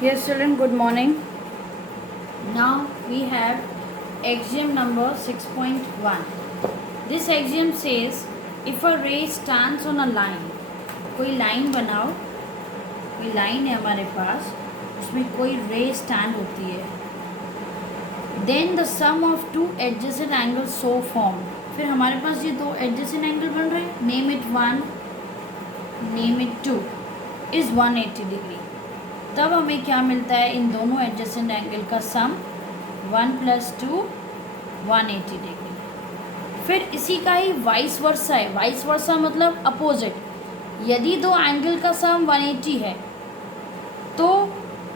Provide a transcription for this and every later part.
Yes, children, good morning. Now we have axiom number 6.1. This axiom says if a ray stands on a line, कोई line बनाओ, कोई line है हमारे पास, उसमें कोई रे स्टैंड होती है, then the sum of two adjacent angles so formed. फिर हमारे पास ये दो adjacent एंगल बन रहे हैं, name it 1, name it 2, is 180 degree. तब हमें क्या मिलता है, इन दोनों एडजेसेंट एंगल का सम 1 + 2 180 डिग्री. फिर इसी का ही वाइस वर्सा है. वाइस वर्सा मतलब अपोजिट. यदि दो एंगल का सम 180 है तो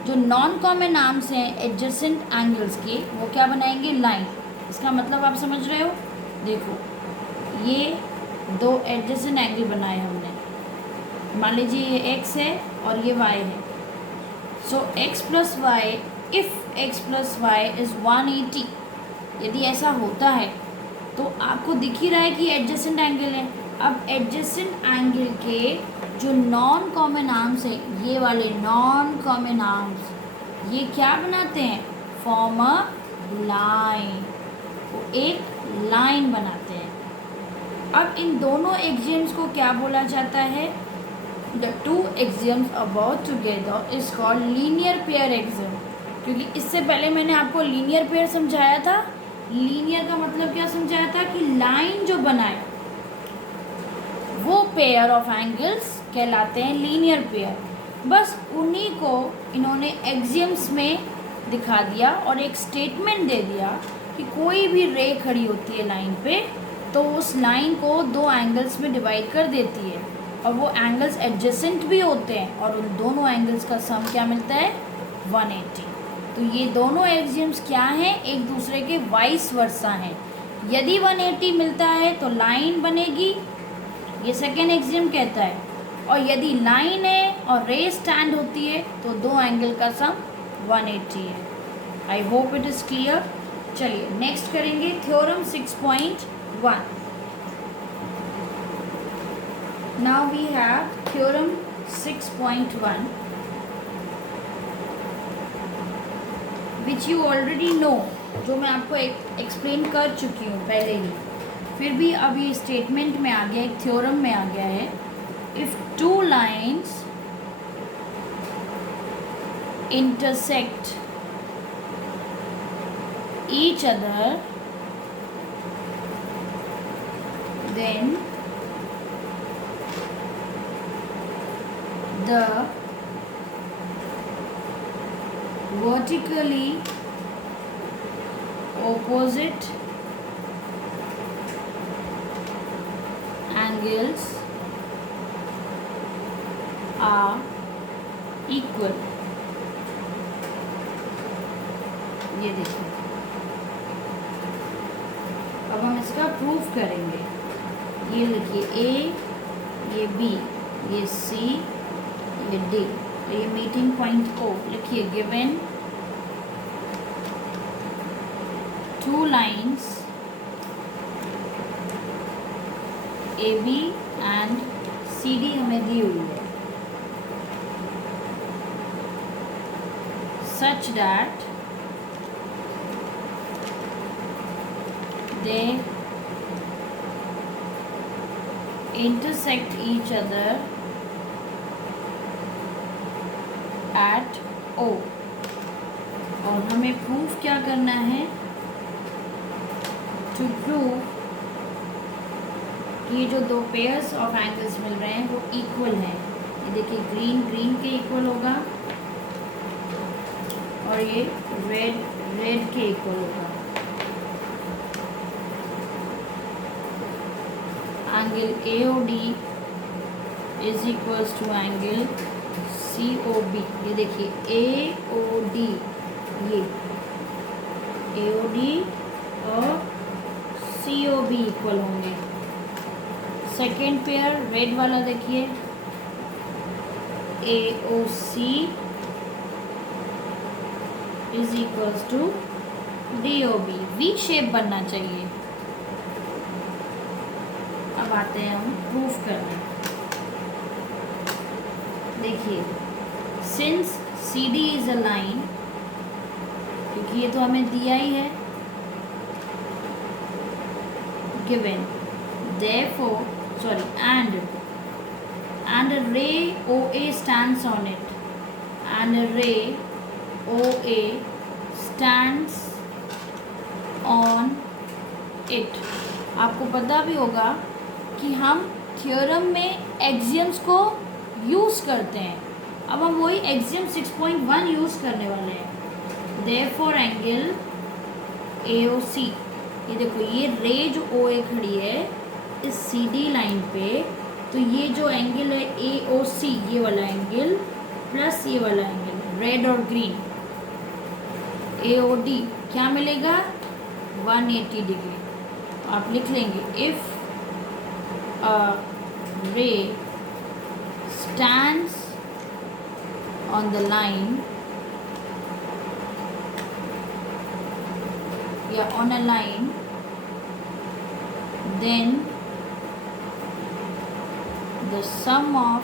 जो नॉन कॉमन आर्म्स हैं एडजेसेंट एंगल्स के, वो क्या बनाएंगे, लाइन. इसका मतलब आप समझ रहे हो. देखो, ये दो एडजेसेंट एंगल बनाए हमने. मान लीजिए ये x है और ये y है. सो x + y, if x + y is 180, यदि ऐसा होता है तो आपको दिख ही रहा है कि एडजेसेंट एंगल है. अब एडजेसेंट एंगल के जो नॉन कॉमन आर्म्स हैं, ये वाले नॉन कॉमन आर्म्स, ये क्या बनाते हैं, फॉर्म अ लाइन. वो एक लाइन बनाते हैं. अब इन दोनों एक्सियम्स को क्या बोला जाता है, The two axioms above together is called linear pair axiom. क्योंकि इससे पहले मैंने आपको लीनियर पेयर समझाया था. लीनियर का मतलब क्या समझाया था कि लाइन जो बनाए वो पेयर ऑफ एंगल्स कहलाते हैं लीनियर पेयर. बस उन्हीं को इन्होंने एक्सियम्स में दिखा दिया और एक स्टेटमेंट दे दिया कि कोई भी रे खड़ी होती है लाइन पे तो उस लाइन को दो एंगल्स में डिवाइड कर देती है और वो एंगल्स एडजेसेंट भी होते हैं और उन दोनों एंगल्स का सम क्या मिलता है, 180. तो ये दोनों एक्सियम्स क्या हैं, एक दूसरे के वाइस वर्सा हैं. यदि 180 मिलता है तो लाइन बनेगी, ये सेकेंड एक्सियम कहता है. और यदि लाइन है और रे स्टैंड होती है तो दो एंगल का सम 180 है. I hope it is clear. चलिए नेक्स्ट करेंगे theorem 6.1. Now we have theorem 6.1, which you already know, जो मैं आपको एक्सप्लेन कर चुकी हूँ पहले ही. फिर भी अब ये स्टेटमेंट में आ गया, एक थ्योरम में आ गया है. If two lines intersect each other then the vertically opposite angles are equal. ये देखिए, अब हम इसका प्रूफ करेंगे. ये लिखिए, A, ये B, ये C, ये D. तो ये मीटिंग पॉइंट O लिखिए. Given two lines AB and CD हमें दी हुई है, such that they intersect each other at O. और हमें प्रूफ क्या करना है, टू प्रूव कि ये जो दो पेयर्स ऑफ एंगल्स मिल रहे हैं वो इक्वल हैं. ये देखिए, ग्रीन ग्रीन के इक्वल होगा और ये रेड रेड के इक्वल होगा. Angle AOD is equals to angle COB. ये देखिए, AOD, ये AOD और COB इक्वल होंगे. सेकेंड पेयर रेड वाला देखिए, AOC is equals to DOB. V shape बनना चाहिए. अब आते हैं हम प्रूफ करने. देखिए, since C D is a line, क्योंकि ये तो हमें दिया ही है, given, therefore sorry and a ray OA stands on it, and a ray OA stands on it. आपको पता भी होगा कि हम थ्योरम में एक्सियम्स को यूज़ करते हैं. अब हम वही एक्सियम 6.1 यूज़ करने वाले हैं. therefore एंगल AOC, ये देखो ये रे जो OA खड़ी है इस CD लाइन पे, तो ये जो एंगल है AOC, ये वाला एंगल प्लस ये वाला एंगल रेड और ग्रीन AOD क्या मिलेगा 180 डिग्री. तो आप लिख लेंगे if a ray stands on the line या on a line, then the sum of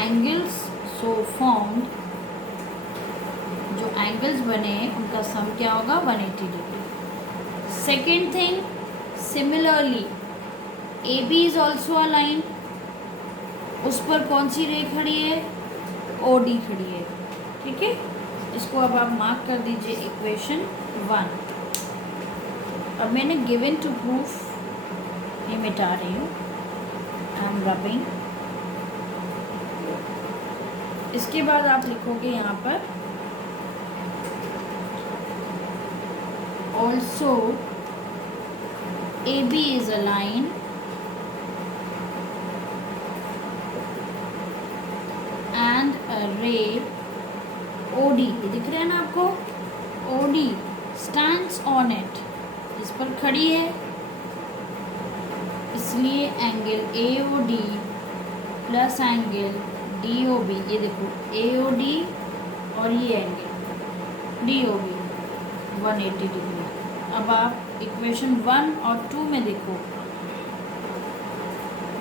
angles so formed, जो एंगल्स बने उनका सम क्या होगा 180 degree. Second thing, similarly A B is also a line, उस पर कौन सी रे खड़ी है ओ डी खड़ी है. ठीक है, इसको अब आप मार्क कर दीजिए इक्वेशन 1. अब मैंने गिवन टू प्रूफ ये मिटा रही हूँ, आई एम रबिंग. इसके बाद आप लिखोगे यहाँ पर also A B is a line and a ray O D, ये दिख रहा है ना आपको, O D stands on it, इस पर खड़ी है, इसलिए angle AOD plus angle DOB, ये देखो AOD और ये एंगल DOB 180 डिग्री. अब आप इक्वेशन 1 और 2 में देखो,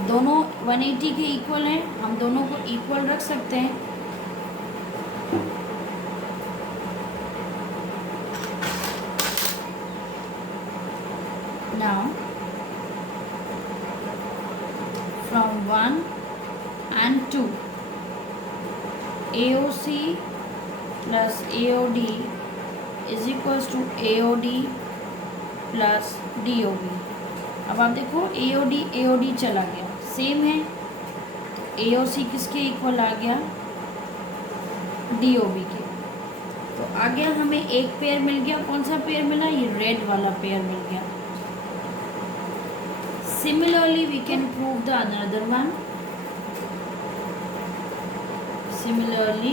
दोनों 180 के इक्वल हैं, हम दोनों को इक्वल रख सकते हैं. Now from 1 and 2, AOC plus AOD is equals to AOD plus DOB. अब आप देखो AOD चला गया, सेम है. AOC किसके इक्वल आ गया DOB के. तो आ गया हमें एक पेयर मिल गया. कौन सा पेयर मिला, ये रेड वाला पेयर मिल गया. Similarly, we can prove the another one. Similarly,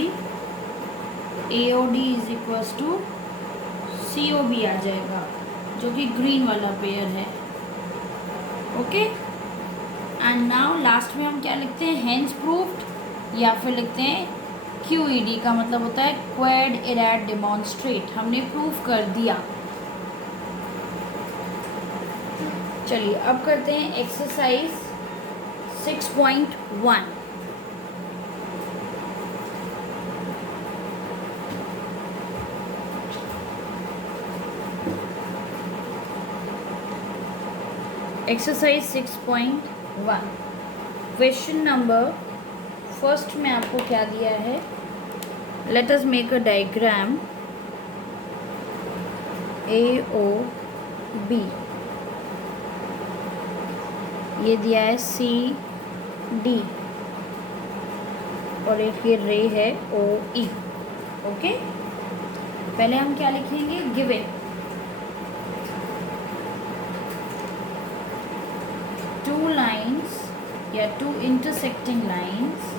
AOD is equals to COB आ जाएगा, जो कि ग्रीन वाला पेयर है. ओके, एंड नाउ लास्ट में हम क्या लिखते हैं, हेंस प्रूव्ड, या फिर लिखते हैं QED का मतलब होता है क्वेड इरैड डेमोन्स्ट्रेट, हमने प्रूफ कर दिया. चलिए अब करते हैं exercise 6.1. Exercise 6.1 question number first में आपको क्या दिया है, let us make a diagram AOB, ये दिया है CD और एक ये रे है OE. ओके, पहले हम क्या लिखेंगे, गिवन टू लाइन्स या two intersecting lines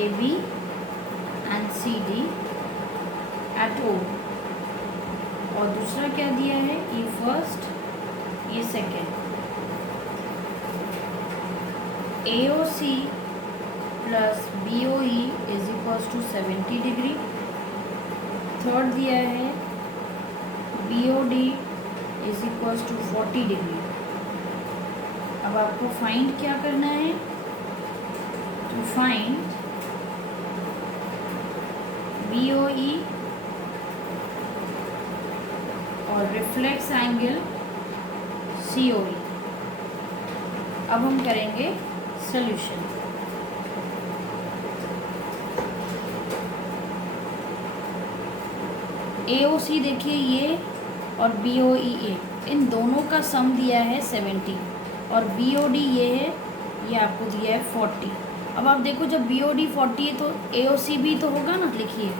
AB and CD at O, और दूसरा क्या दिया है, ये फर्स्ट ये second. AOC plus BOE is equals to 70 degree. Third दिया है BOD is equals to 40 degree. अब अब आपको फाइंड क्या करना है, टू फाइंड BOE और रिफ्लेक्स एंगल COE। अब हम करेंगे सॉल्यूशन। AOC देखिए ये और BOEA, इन दोनों का सम दिया है 70 और BOD ये है, ये आपको दिया है 40। अब आप देखो जब BOD 40 है तो AOC भी तो होगा ना, लिखिए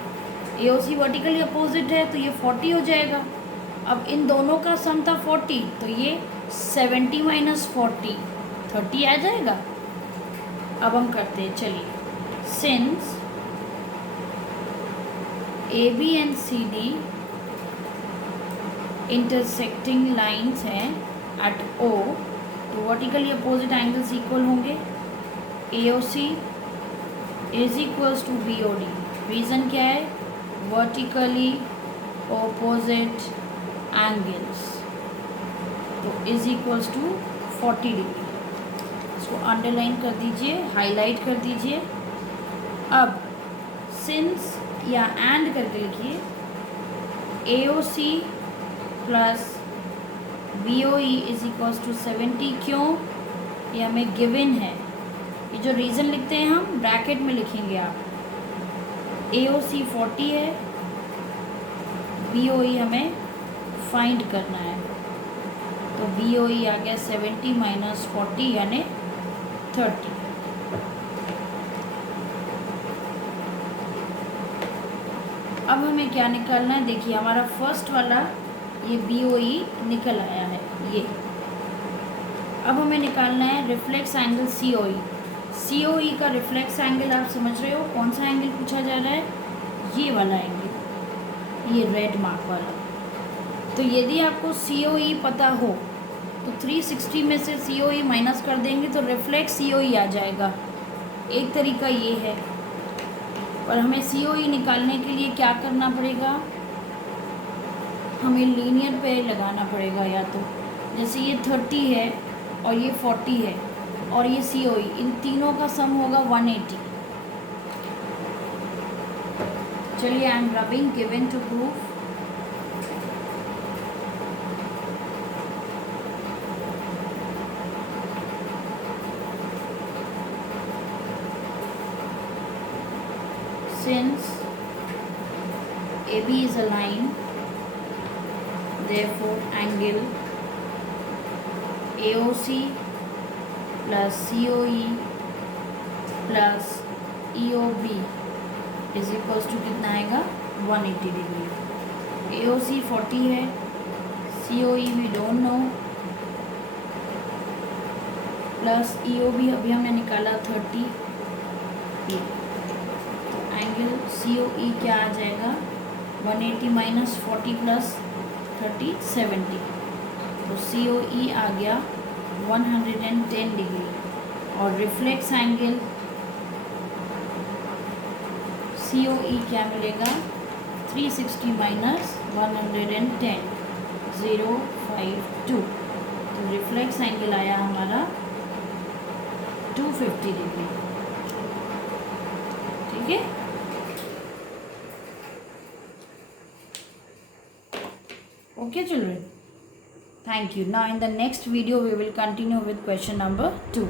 AOC वर्टिकली अपोजिट है तो ये 40 हो जाएगा। अब इन दोनों का सम था 40 तो ये 70 माइनस 40 30 आ जाएगा। अब हम करते हैं, चलिए, since AB and CD intersecting lines हैं एट O, तो वर्टिकली अपोजिट एंगल्स इक्वल होंगे। AOC is equals to BOD। Reason क्या है, वर्टिकली ऑपोजिट एंगल्स, तो इज इक्वल्स टू 40 डिग्री। इसको अंडरलाइन कर दीजिए, हाईलाइट कर दीजिए। अब सिंस या एंड करके लिखिए, AOC plus BOE is equals to 70। क्यों, ये हमें गिवन है। ये जो रीज़न लिखते हैं हम ब्रैकेट में लिखेंगे आप। AOC 40 है, BOE हमें फाइंड करना है, तो BOE आ गया 70 माइनस 40 यानी 30। अब हमें क्या निकालना है, देखिए हमारा फर्स्ट वाला ये BOE निकल आया है ये। अब हमें निकालना है रिफ्लेक्स एंगल COE। COE का रिफ्लेक्स एंगल आप समझ रहे हो, कौन सा एंगल पूछा जा रहा है, ये वाला एंगल, ये रेड मार्क वाला। तो यदि आपको COE पता हो तो 360 में से COE माइनस कर देंगे तो रिफ्लेक्स COE आ जाएगा। एक तरीका ये है, और हमें COE निकालने के लिए क्या करना पड़ेगा, हमें लीनियर पे लगाना पड़ेगा। या तो जैसे ये 30 है और ये 40 है और ये COE, इन तीनों का सम होगा 180। चलिए, I am rubbing given to proof. Since AB is a line, therefore angle AOC plus COE plus EOB is equals to कितना आएगा, 180 डिग्री। AOC 40 है, COE we don't know, plus EOB अभी हमने निकाला 30। एंगल COE क्या आ जाएगा, 180 minus 40 plus 30 70, तो COE आ गया 110 डिग्री। और रिफ्लेक्स एंगल COE क्या मिलेगा, 360 माइनस 110 052, तो रिफ्लेक्स एंगल आया हमारा 250 डिग्री। ठीक है, okay children, thank you. Now in the next video we will continue with question number 2.